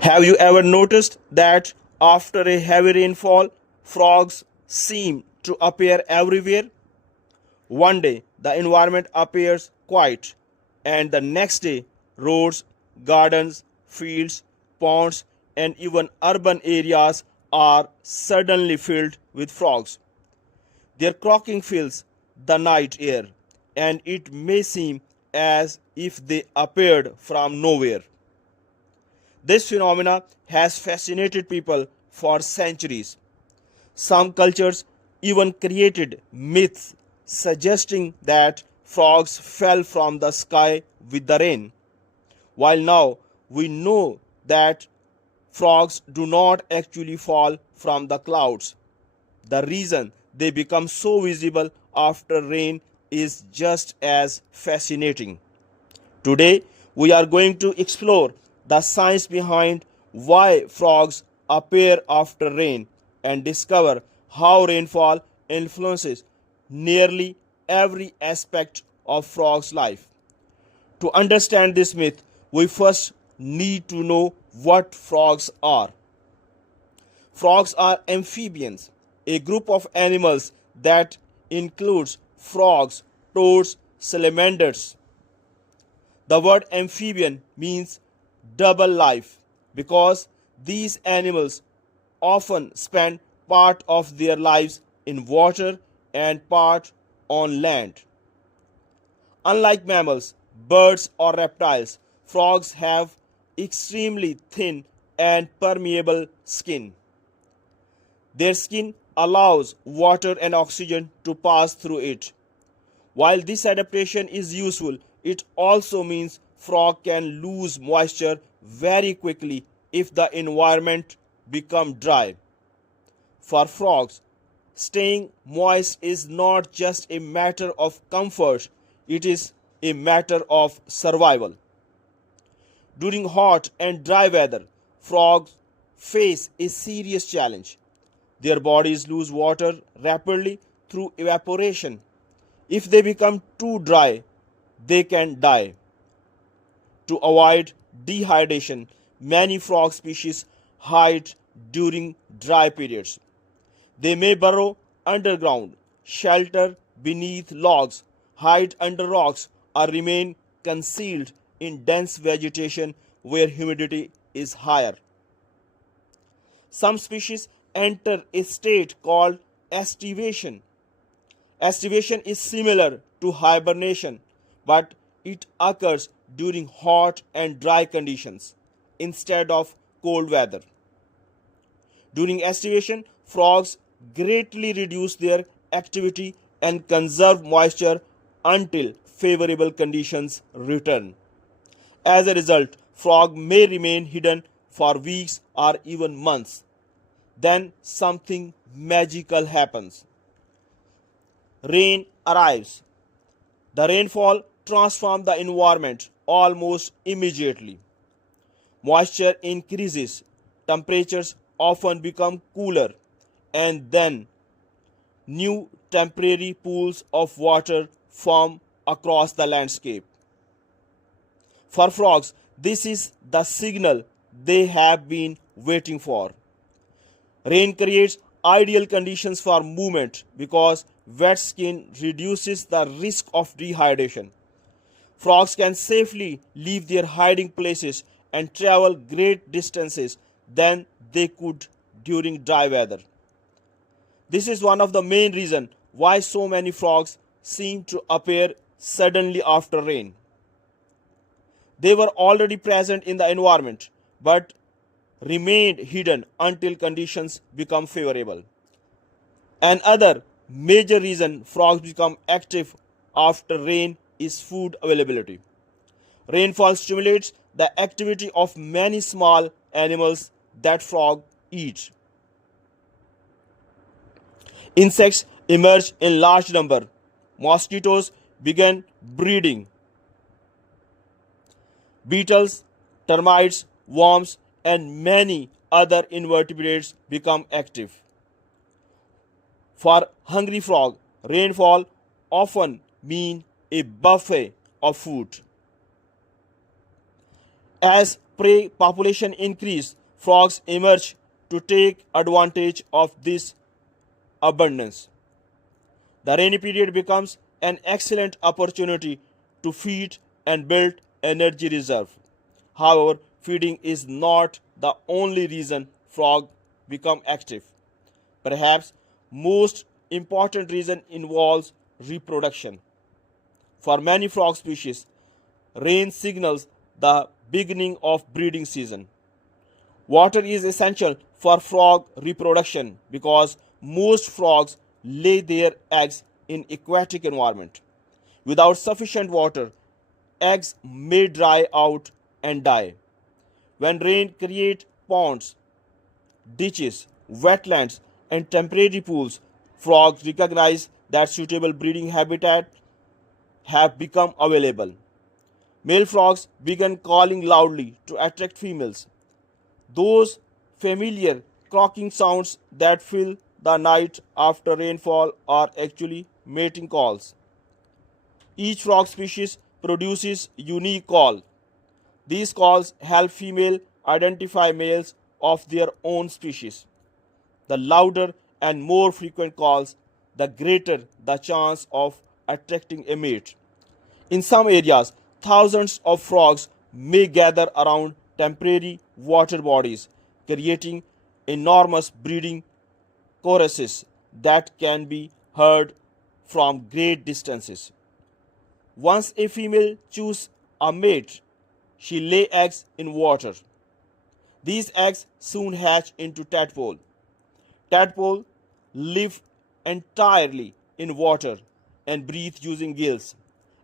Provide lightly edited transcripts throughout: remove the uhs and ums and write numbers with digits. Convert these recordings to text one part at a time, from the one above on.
Have you ever noticed that after a heavy rainfall, frogs seem to appear everywhere? One day, the environment appears quiet, and the next day, roads, gardens, fields, ponds, and even urban areas are suddenly filled with frogs. Their croaking fills the night air, and it may seem as if they appeared from nowhere. This phenomena has fascinated people for centuries. Some cultures even created myths suggesting that frogs fell from the sky with the rain. While now we know that frogs do not actually fall from the clouds, the reason they become so visible after rain is just as fascinating. Today, we are going to explore the science behind why frogs appear after rain and discover how rainfall influences nearly every aspect of frogs' life. To understand this myth, we first need to know what frogs are. Frogs are amphibians, a group of animals that includes frogs, toads, salamanders. The word amphibian means double life because these animals often spend part of their lives in water and part on land. Unlike mammals, birds, or reptiles, frogs have extremely thin and permeable skin. Their skin allows water and oxygen to pass through it. While this adaptation is useful, it also means frog can lose moisture very quickly if the environment becomes dry. For frogs, staying moist is not just a matter of comfort, it is a matter of survival. During hot and dry weather, frogs face a serious challenge. Their bodies lose water rapidly through evaporation. If they become too dry, they can die. To avoid dehydration, many frog species hide during dry periods. They may burrow underground, shelter beneath logs, hide under rocks, or remain concealed in dense vegetation where humidity is higher. Some species enter a state called estivation. Estivation is similar to hibernation, but it occurs during hot and dry conditions instead of cold weather. During estivation, frogs greatly reduce their activity and conserve moisture until favorable conditions return. As a result, frog may remain hidden for weeks or even months. Then something magical happens. Rain arrives. The rainfall transforms the environment almost immediately. Moisture increases, temperatures often become cooler, and then new temporary pools of water form across the landscape. For frogs, this is the signal they have been waiting for. Rain creates ideal conditions for movement because wet skin reduces the risk of dehydration. Frogs can safely leave their hiding places and travel great distances than they could during dry weather. This is one of the main reasons why so many frogs seem to appear suddenly after rain. They were already present in the environment but remained hidden until conditions become favorable. Another major reason frogs become active after rain is food availability. Rainfall stimulates the activity of many small animals that frogs eat. Insects emerge in large number. Mosquitoes begin breeding. Beetles, termites, worms, and many other invertebrates become active. For hungry frog, rainfall often means a buffet of food. As prey population increase, frogs emerge to take advantage of this abundance. The rainy period becomes an excellent opportunity to feed and build energy reserve. However, feeding is not the only reason frogs become active. Perhaps most important reason involves reproduction. For many frog species, rain signals the beginning of breeding season. Water is essential for frog reproduction because most frogs lay their eggs in aquatic environment. Without sufficient water, eggs may dry out and die. When rain creates ponds, ditches, wetlands, and temporary pools, frogs recognize that suitable breeding habitat have become available. Male frogs begin calling loudly to attract females. Those familiar croaking sounds that fill the night after rainfall are actually mating calls. Each frog species produces unique call. These calls help female identify males of their own species. The louder and more frequent calls, the greater the chance of attracting a mate. In some areas, thousands of frogs may gather around temporary water bodies, creating enormous breeding choruses that can be heard from great distances. Once a female chooses a mate, she lays eggs in water. These eggs soon hatch into tadpole. Tadpoles live entirely in water and breathe using gills.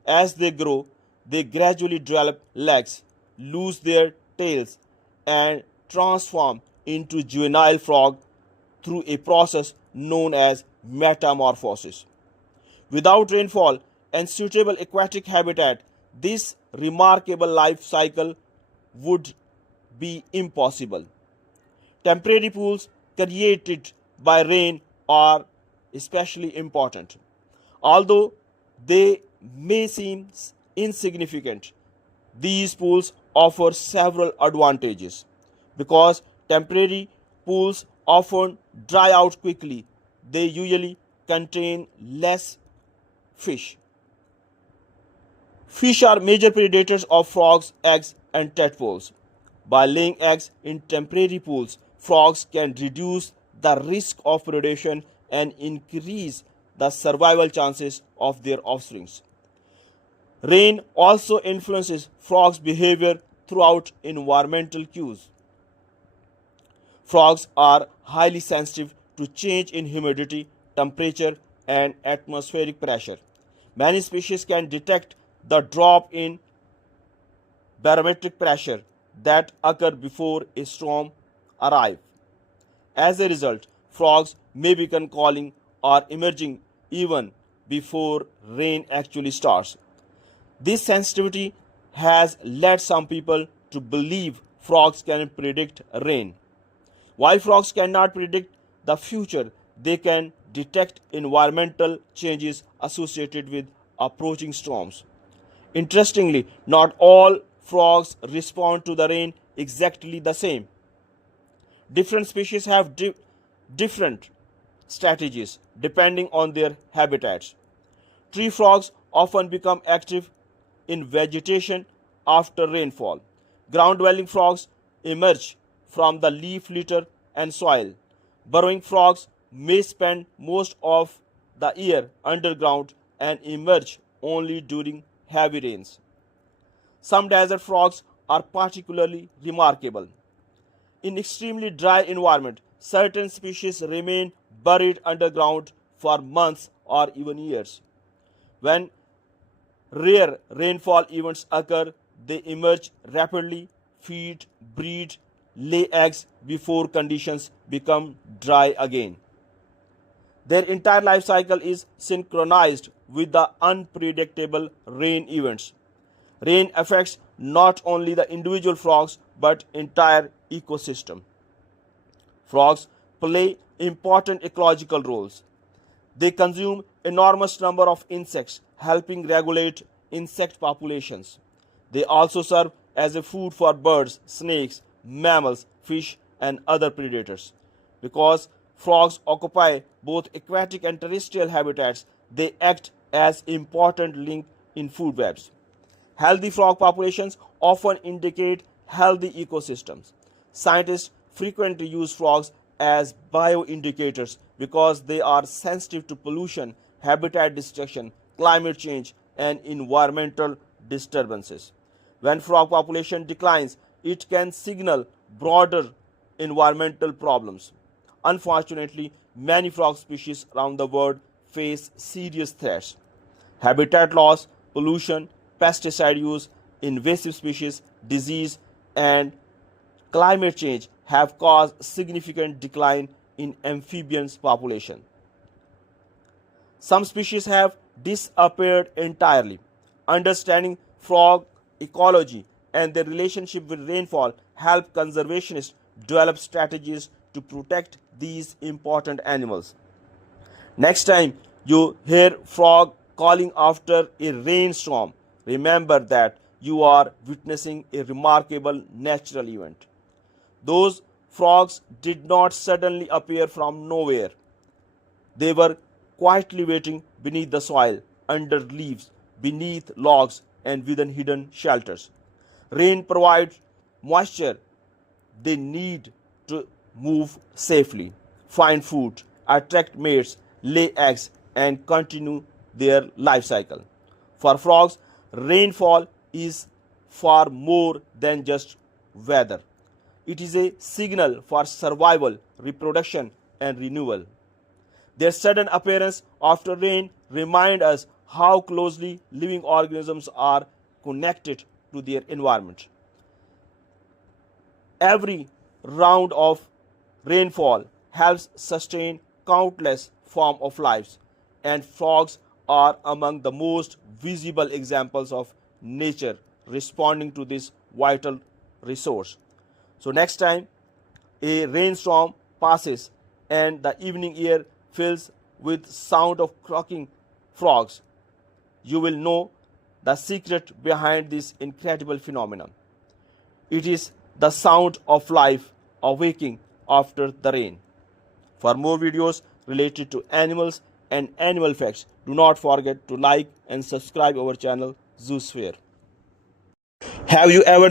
As they grow, they gradually develop legs, lose their tails, and transform into juvenile frog through a process known as metamorphosis. Without rainfall and suitable aquatic habitat, this remarkable life cycle would be impossible. Temporary pools created by rain are especially important. Although they may seem insignificant, these pools offer several advantages. Because temporary pools often dry out quickly, they usually contain less fish. Fish are major predators of frogs, eggs, and tadpoles. By laying eggs in temporary pools, frogs can reduce the risk of predation and increase the survival chances of their offspring. Rain also influences frogs' behavior throughout environmental cues. Frogs are highly sensitive to change in humidity, temperature, and atmospheric pressure. Many species can detect the drop in barometric pressure that occur before a storm arrives. As a result, frogs may begin calling or emerging even before rain actually starts. This sensitivity has led some people to believe frogs can predict rain. While frogs cannot predict the future, they can detect environmental changes associated with approaching storms. Interestingly, not all frogs respond to the rain exactly the same. Different species have different strategies depending on their habitats. Tree frogs often become active in vegetation after rainfall. Ground dwelling frogs emerge from the leaf litter and soil. Burrowing frogs may spend most of the year underground and emerge only during heavy rains. Some desert frogs are particularly remarkable. In extremely dry environment, certain species remain buried underground for months or even years. When rare rainfall events occur, they emerge rapidly, feed, breed, lay eggs before conditions become dry again. Their entire life cycle is synchronized with the unpredictable rain events. Rain affects not only the individual frogs but entire ecosystem. Frogs play important ecological roles. They consume enormous number of insects, helping regulate insect populations. They also serve as a food for birds, snakes, mammals, fish, and other predators. Because frogs occupy both aquatic and terrestrial habitats, they act as important link in food webs. Healthy frog populations often indicate healthy ecosystems. Scientists frequently use frogs as bioindicators because they are sensitive to pollution, habitat destruction, climate change, and environmental disturbances. When frog population declines, it can signal broader environmental problems. Unfortunately, many frog species around the world face serious threats. Habitat loss, pollution, pesticide use, invasive species, disease, and climate change have caused significant decline in amphibians population. Some species have disappeared entirely. Understanding frog ecology and their relationship with rainfall help conservationists develop strategies to protect these important animals. Next time you hear frog calling after a rainstorm, remember that you are witnessing a remarkable natural event. Those frogs did not suddenly appear from nowhere. They were quietly waiting beneath the soil, under leaves, beneath logs, and within hidden shelters. Rain provides moisture they need to move safely, find food, attract mates, lay eggs, and continue their life cycle. For frogs, rainfall is far more than just weather. It is a signal for survival, reproduction, and renewal. Their sudden appearance after rain reminds us how closely living organisms are connected to their environment. Every round of rainfall helps sustain countless forms of life, and frogs are among the most visible examples of nature responding to this vital resource. So next time a rainstorm passes and the evening air fills with sound of croaking frogs, you will know the secret behind this incredible phenomenon. It is the sound of life awaking after the rain. For more videos related to animals and animal facts, do not forget to like and subscribe our channel Zoosphere. Have you ever